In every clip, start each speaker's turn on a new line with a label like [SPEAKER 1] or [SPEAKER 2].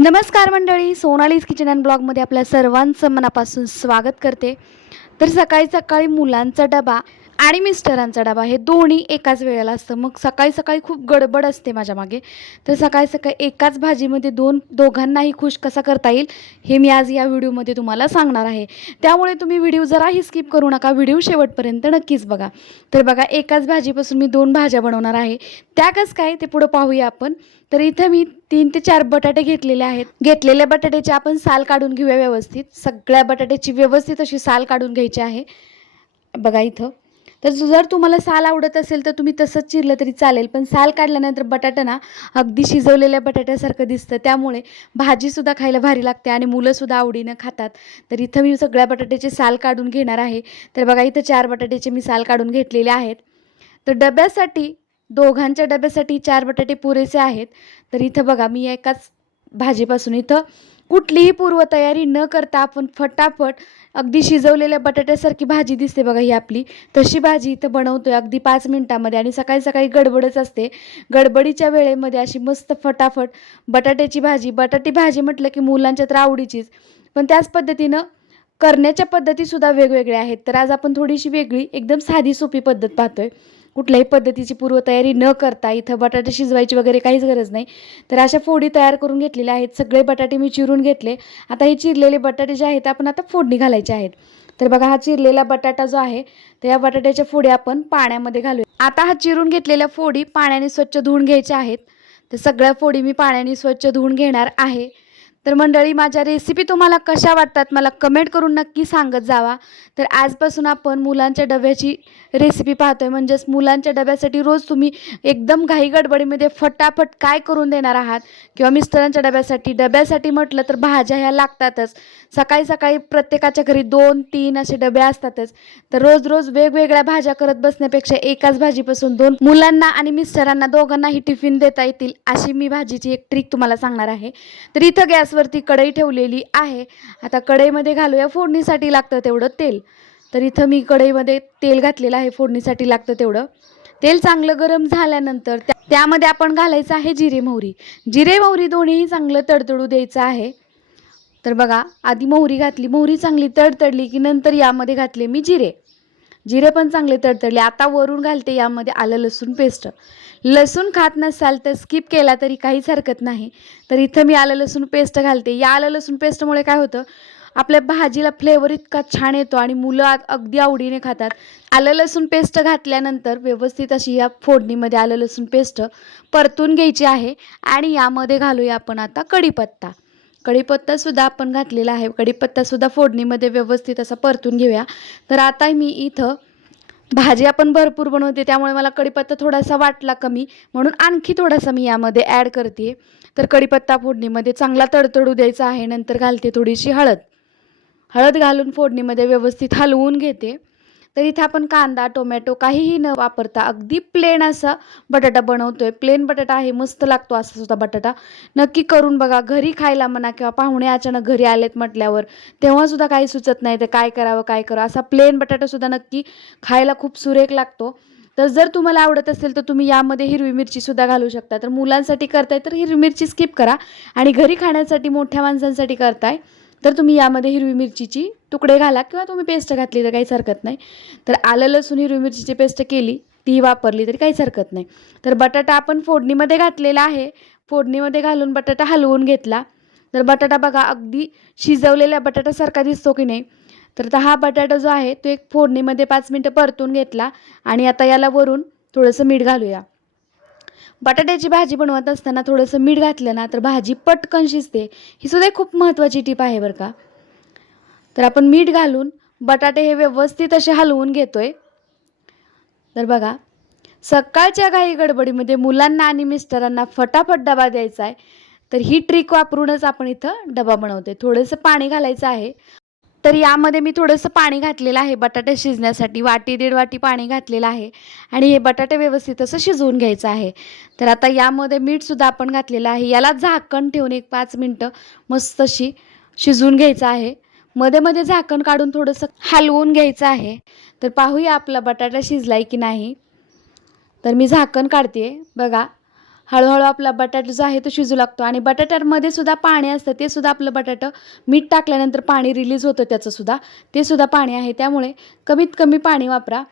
[SPEAKER 1] नमस्कार मंडळी Sonali's kitchen and ब्लॉगमध्ये आपल्या सर्वांचं मनापासून स्वागत करते. तर सकाळी सकाळी मुलांचा डबा आणि मिस्टरांचा डबा हे दोन्ही एकाच वेळेला असतं. मग सकाळी सकाळी खूप गडबड असते माझ्या मागे. तर सकाळी सकाळी एकाच भाजीमध्ये दोन दोघांनाही खुश कसा करता येईल हे मी आज या व्हिडिओमध्ये तुम्हाला सांगणार आहे. त्यामुळे तुम्ही व्हिडिओ जराही स्किप करू नका. व्हिडिओ शेवटपर्यंत नक्कीच बघा. तर बघा एकाच भाजीपासून मी दोन भाज्या बनवणार आहे. त्या कसं काय ते पुढं पाहूया आपण. तर इथं मी तीन ते चार बटाटे घेतलेले आहेत. घेतलेल्या बटाट्याची आपण साल काढून घेऊया व्यवस्थित. सगळ्या बटाट्याची व्यवस्थित अशी साल काढून घ्यायची आहे. बघा इथं. तर जर तुम्हाला साल आवडत असेल तर तुम्ही तसंच चिरलं तरी चालेल. पण साल काढल्यानंतर बटाटा ना अगदी शिजवलेल्या बटाट्यासारखं दिसतं. त्यामुळे भाजीसुद्धा खायला भारी लागते आणि मुलंसुद्धा आवडीनं खातात. तर इथं मी सगळ्या बटाट्याचे साल काढून घेणार आहे. तर बघा इथं चार बटाट्याचे मी साल काढून घेतलेले आहेत. तर डब्यासाठी दोघांच्या डब्यासाठी चार बटाटे पुरेसे आहेत. तर इथं बघा मी एकाच भाजीपासून इथं कुठलीही पूर्वतयारी न करता आपण फटाफट अगदी शिजवलेल्या बटाट्यासारखी भाजी दिसते बघा ही आपली. तशी भाजी इथं बनवतोय अगदी पाच मिनिटामध्ये आणि सकाळी सकाळी गडबडच असते. गडबडीच्या वेळेमध्ये अशी मस्त फटाफट बटाट्याची भाजी बटाटी भाजी म्हटलं की मुलांच्या तर आवडीचीच. पण त्याच पद्धतीनं करण्याच्या पद्धतीसुद्धा वेगवेगळ्या आहेत. तर आज आपण थोडीशी वेगळी एकदम साधी सोपी पद्धत पाहतोय. कुठल्याही पद्धतीची पूर्वतयारी न करता इथं बटाटे शिजवायची वगैरे काहीच गरज नाही. तर अशा फोडी तयार करून घेतलेल्या आहेत. सगळे बटाटे मी चिरून घेतले. आता हे चिरलेले बटाटे जे आहेत आपण आता फोडणी घालायचे आहेत. तर बघा हा चिरलेला बटाटा जो आहे तर या बटाट्याच्या फोडी आपण पाण्यामध्ये घालूया. आता हा चिरून घेतलेल्या फोडी पाण्याने स्वच्छ धुवून घ्यायच्या आहेत. तर सगळ्या फोडी मी पाण्याने स्वच्छ धुवून घेणार आहे. तर मंडळी माझ्या रेसिपी तुम्हाला कशा वाटतात मला कमेंट करून नक्की सांगत जावा. तर आजपासून आपण मुलांच्या डब्याची रेसिपी पाहतो आहे म्हणजेच मुलांच्या डब्यासाठी रोज तुम्ही एकदम घाई गडबडीमध्ये फटाफट काय करून देणार आहात? किंवा मिस्टरांच्या डब्यासाठी डब्यासाठी म्हटलं तर भाज्या ह्या लागतातच. सकाळी सकाळी प्रत्येकाच्या घरी दोन तीन असे डबे असतातच. तर रोज रोज वेगवेगळ्या भाज्या करत बसण्यापेक्षा एकाच भाजीपासून दोन मुलांना आणि मिस्टरांना दोघांनाही टिफिन देता येतील अशी मी भाजीची एक ट्रिक तुम्हाला सांगणार आहे. तर इथं गॅस गॅसवरती कढई ठेवलेली आहे. आता कढईमध्ये घालूया फोडणीसाठी लागतं तेवढं तेल. तर इथं मी कढईमध्ये तेल घातलेलं आहे फोडणीसाठी लागतं तेवढं. तेल चांगलं गरम झाल्यानंतर त्या त्यामध्ये आपण घालायचं आहे जिरे मोहरी. जिरे मोहरी दोन्हीही चांगलं तडतडू द्यायचं आहे. तर बघा आधी मोहरी घातली मोहरी चांगली तडतडली की नंतर यामध्ये घातले मी जिरे. जिरे पण चांगले तडतडले. आता वरून घालते यामध्ये आलं लसूण पेस्ट लसूण खात नसाल तर स्किप केला तरी काहीच हरकत नाही. तर इथं मी आलं लसूण पेस्ट घालते. या आलं लसूण पेस्टमुळे काय होतं? आपल्या भाजीला फ्लेवर इतका छान येतो आणि मुलं अगदी आवडीने खातात. आलं लसूण पेस्ट घातल्यानंतर व्यवस्थित अशी या फोडणीमध्ये आलं लसूण पेस्ट परतून घ्यायची आहे. आणि यामध्ये घालूया आपण आता कढीपत्ता. कढीपत्तासुद्धा आपण घातलेला आहे. कढीपत्तासुद्धा फोडणीमध्ये व्यवस्थित असा परतून घेऊया. तर आता मी इथं भाजी आपण भरपूर बनवते त्यामुळे मला कढीपत्ता थोडासा वाटला कमी. म्हणून आणखी थोडासा मी यामध्ये ॲड करते तर कढीपत्ता फोडणीमध्ये चांगला तडतडू द्यायचा आहे. नंतर घालते थोडीशी हळद. हळद घालून फोडणीमध्ये व्यवस्थित हलवून घेते. तर इथे आपण कांदा टोमॅटो काहीही न वापरता अगदी प्लेन असा बटाटा बनवतोय. प्लेन बटाटा आहे मस्त लागतो असा सुद्धा बटाटा. नक्की करून बघा घरी खायला म्हणा किंवा पाहुणे अचानक घरी आलेत म्हटल्यावर तेव्हा सुद्धा काही सुचत नाही तर काय करावं काय करावं. असा प्लेन बटाटासुद्धा नक्की खायला खूप सुरेख लागतो. तर जर तुम्हाला आवडत असेल तर तुम्ही यामध्ये हिरवी मिरचीसुद्धा घालू शकता. तर मुलांसाठी करताय तर हिरवी मिरची स्किप करा. आणि घरी खाण्यासाठी मोठ्या माणसांसाठी करताय तर तुम्ही यामध्ये हिरवी मिरचीची तुकडे घाला किंवा तुम्ही पेस्ट घातली तर काहीच हरकत नाही. तर आलं लसूण हिरवी मिरचीची पेस्ट केली ती वापरली तरी काहीच हरकत नाही. तर बटाटा आपण फोडणीमध्ये घातलेला आहे. फोडणीमध्ये घालून बटाटा हलवून घेतला. तर बटाटा बघा अगदी शिजवलेल्या बटाट्यासारखा दिसतो की नाही? तर हा बटाटा जो आहे तो एक फोडणीमध्ये पाच मिनटं परतून घेतला आणि आता याला वरून थोडंसं मीठ घालूया. बटाट्याची भाजी बनवत असताना थोडंसं मीठ घातलं ना तर भाजी पटकन शिजते. ही सुद्धा खूप महत्त्वाची टीप आहे बरं का. तर आपण मीठ घालून बटाटे हे व्यवस्थित असे हलवून घेतोय. तर बघा सकाळच्या घाई गडबडीमध्ये मुलांना आणि मिस्टरांना फटाफट डबा द्यायचा आहे. तर ही ट्रिक वापरूनच आपण इथं डबा बनवते थोडंसं पाणी घालायचं आहे. तर यामध्ये मी थोडंसं पाणी घातलेलं आहे बटाटे शिजण्यासाठी. वाटी दीड वाटी पाणी घातलेलं आहे आणि हे बटाटे व्यवस्थित असं शिजवून घ्यायचं आहे. तर आता यामध्ये मीठसुद्धा आपण घातलेलं आहे. याला झाकण ठेवून एक पाच मिनटं मस्त अशी शिजवून घ्यायचं आहे. मध्ये मध्ये झाकण काढून थोडंसं हलवून घ्यायचं आहे. तर पाहूया आपला बटाटा शिजलाय की नाही. तर मी झाकण काढते बघा हळूहळू आपला बटाटा जो आहे तो शिजू लागतो आणि बटाट्यामध्ये सुद्धा पाणी असतं ते सुद्धा आपलं बटाटं मीठ टाकल्यानंतर पाणी रिलीज होतं त्याचं सुद्धा. ते सुद्धा पाणी आहे त्यामुळे कमीत कमी पाणी वापरा.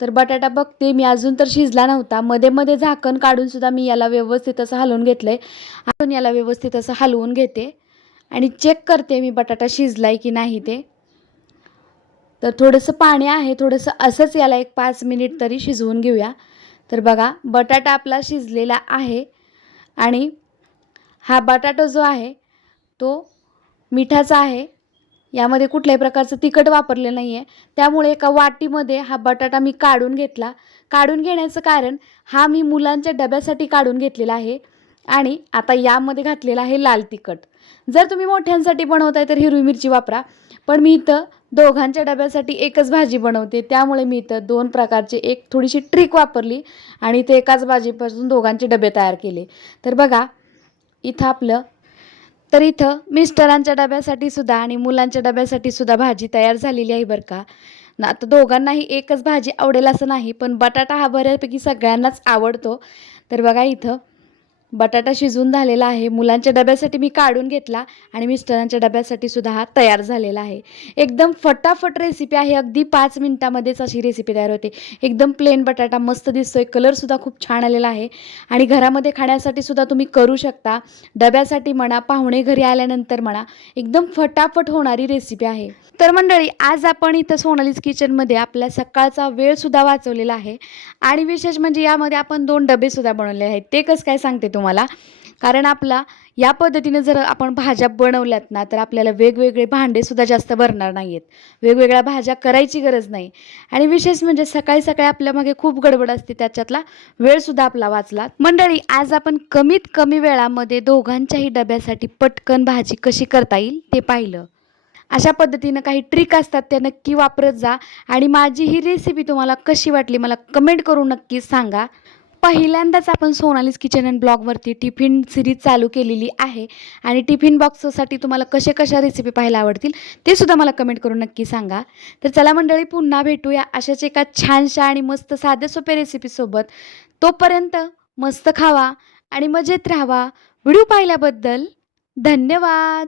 [SPEAKER 1] तर बटाटा बघते मी अजून तर शिजला नव्हता. मध्ये मध्ये झाकण काढून सुद्धा मी याला व्यवस्थित असं हलवून घेतलं आहे अजून याला व्यवस्थित असं हलवून घेते आणि चेक करते मी बटाटा शिजला आहे की नाही ते. तर थोडंसं पाणी आहे थोडंसं असंच याला एक पाच मिनिट तरी शिजवून घेऊया. तर बघा बटाटा आपला शिजलेला आहे आणि हा बटाटा जो आहे तो मिठाचा आहे. यामध्ये कुठल्याही प्रकारचं तिखट वापरले नाही आहे त्यामुळे एका वाटीमध्ये हा बटाटा मी काढून घेतला. काढून घेण्याचं कारण हा मी मुलांच्या डब्यासाठी काढून घेतलेला आहे आणि आता यामध्ये घातलेला आहे लाल तिखट. जर तुम्ही मोठ्यांसाठी बनवताय तर हिरवी मिरची वापरा. पण मी इथं दोघांच्या डब्यासाठी एकच भाजी बनवते. त्यामुळे मी इथं दोन प्रकारचे एक थोडीशी ट्रिक वापरली आणि ते एकाच भाजीपासून दोघांचे डबे तयार केले. तर बघा इथं आपलं तर इथं मिस्टरांच्या डब्यासाठी सुद्धा आणि मुलांच्या डब्यासाठी सुद्धा भाजी तयार झालेली आहे बरं का. ना आता दोघांनाही एकच भाजी आवडेल असं नाही पण बटाटा हा बऱ्यापैकी सगळ्यांनाच आवडतो. तर बघा इथं बटाटा शिजून झालेला आहे. मुलांच्या डब्यासाठी मी काढून घेतला आणि मिस्टरांच्या डब्यासाठी सुद्धा हा तयार झालेला आहे. एकदम फटाफट रेसिपी आहे. अगदी पाच मिनटामध्येच अशी रेसिपी तयार होते. एकदम प्लेन बटाटा मस्त दिसतोय. कलरसुद्धा खूप छान आलेला आहे. आणि घरामध्ये खाण्यासाठी सुद्धा तुम्ही करू शकता. डब्यासाठी म्हणा पाहुणे घरी आल्यानंतर म्हणा एकदम फटाफट होणारी रेसिपी आहे. तर मंडळी आज आपण इथं सोनालीज किचनमध्ये आपल्या सकाळचा वेळसुद्धा वाचवलेला आहे. आणि विशेष म्हणजे यामध्ये आपण दोन डबेसुद्धा बनवले आहेत. ते कसं काय सांगते तुम्हाला. कारण आपला या पद्धतीने जर आपण भाज्या बनवल्यात ना तर आपल्याला वेगवेगळे भांडेसुद्धा जास्त भरणार नाही आहेत वेगवेगळ्या भाज्या करायची गरज नाही. आणि विशेष म्हणजे सकाळी सकाळी आपल्यामागे खूप गडबड असते त्याच्यातला वेळसुद्धा आपला वाचला. मंडळी आज आपण कमीत कमी वेळामध्ये दोघांच्याही डब्यासाठी पटकन भाजी कशी करता येईल ते पाहिलं. अशा पद्धतीनं काही ट्रिक असतात त्या नक्की वापरत जा. आणि माझी ही रेसिपी तुम्हाला कशी वाटली मला कमेंट करून नक्की सांगा. पहिल्यांदाच आपण सोनालीज किचन अँड ब्लॉगवरती टिफिन सिरीज चालू केलेली आहे. आणि टिफिन बॉक्ससाठी तुम्हाला कशा कशा रेसिपी पाहायला आवडतील ते सुद्धा मला कमेंट करून नक्की सांगा. तर चला मंडळी पुन्हा भेटूया अशाच एका छानशा आणि मस्त साध्या सोप्या रेसिपीसोबत तोपर्यंत मस्त खावा आणि मजेत राहावा. व्हिडिओ पाहिल्याबद्दल धन्यवाद.